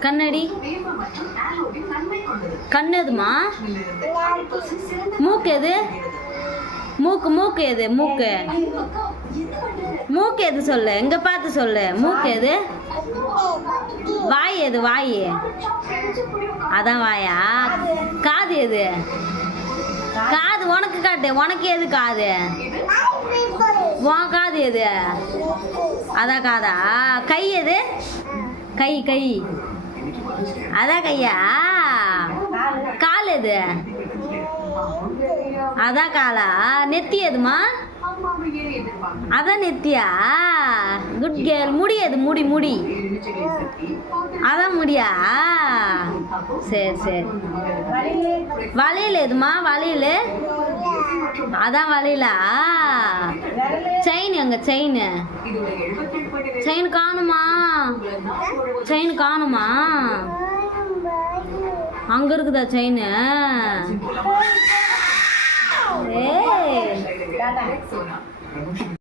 கண்ணாடி கண்ணு எதுமா? மூக்கு எது? மூக்கு எது? மூக்கு எது சொல்லு, எங்க பார்த்து சொல்லு. மூக்கு எது? வாய் எது? வாய் அதான் வாயா. காது எது? காது உனக்கு காட்டு. உனக்கு எது காது? உன் காது எது? அதான் காதா. கை எது? கை அதான் கையா. கால் எது? அதான் காலா. நெத்தி எதுமா? அதான் நெத்தியா. Good girl. முடி எது? முடி அதான் முடியா. சரி. வளையல் எதுமா? வளையல் அதான் வளையலா. செயின் எங்க? செயின் காணுமா? அங்க இருக்குதா செயின்? ஏ